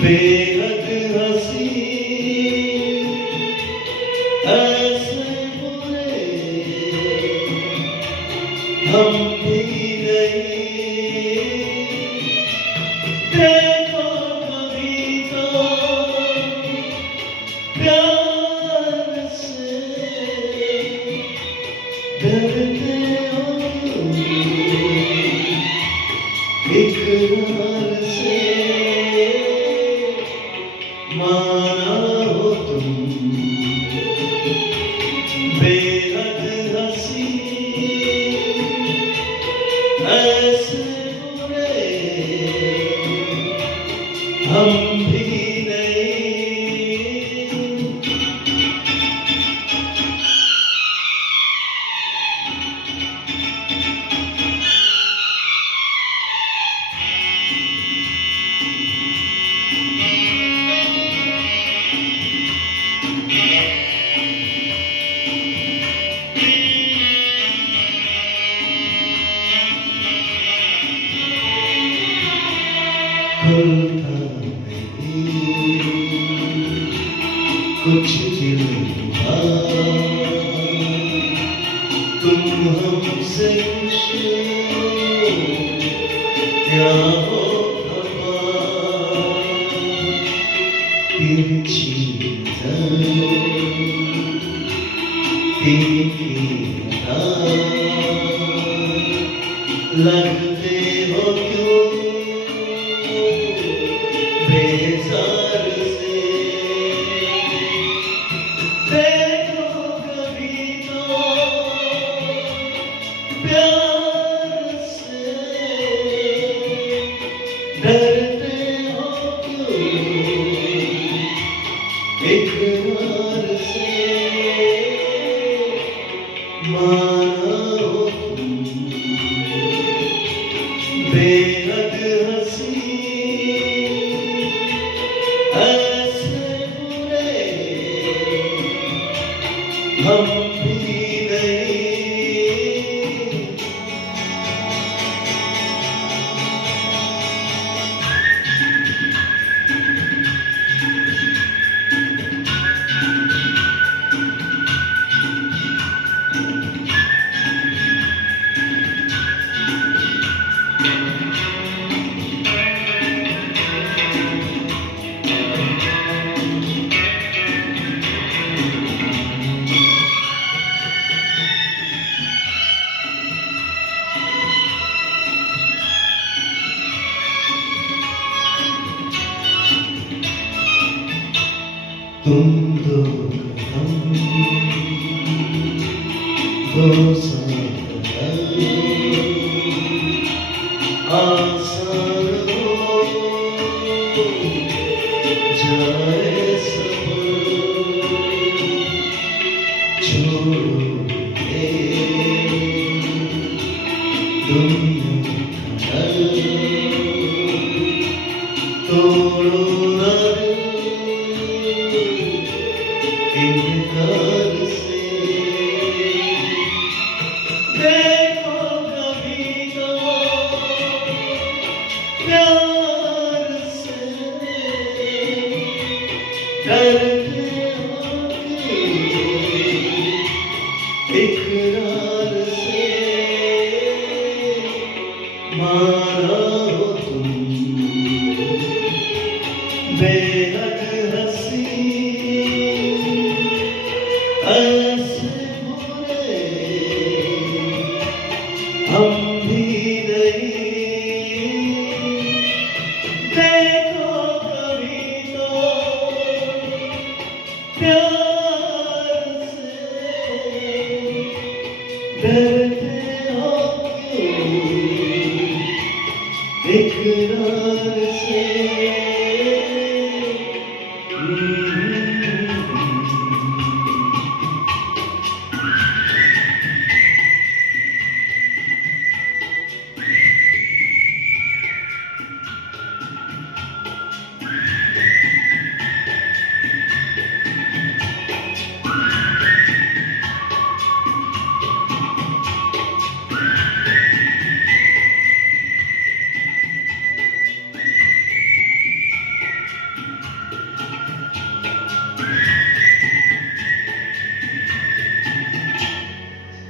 बेहद हंसी ऐसे बुरे हम भी नहीं। देखो कभी तो प्यार से डरते हो इकरार से माना हो तुम। बेहद हंसी ऐसे बुरे हम भी नहीं। खुलता नहीं कुछ दिल का, तुम हमसे खुश क्या हो खफा। तिरछी लगते हो क्यों बेजार से। देखो कभी तो प्यार से डरते हो क्यों इकरार से माना हो तुम। बेहद हंसी ऐसे बुरे हम भी नहीं। तुम दो कदम दो साथ आसान हो जाए सफर। छोड़ो ये दुनिया तोड़ो ना इनकार से। देखो कभी तो प्यार से डरते हो इकरार से माना हो तुम। बेहद हंसी ऐसे बुरे हम भी नहीं। देखो कभी तो प्यार से डरते हो क्यों इकरार से।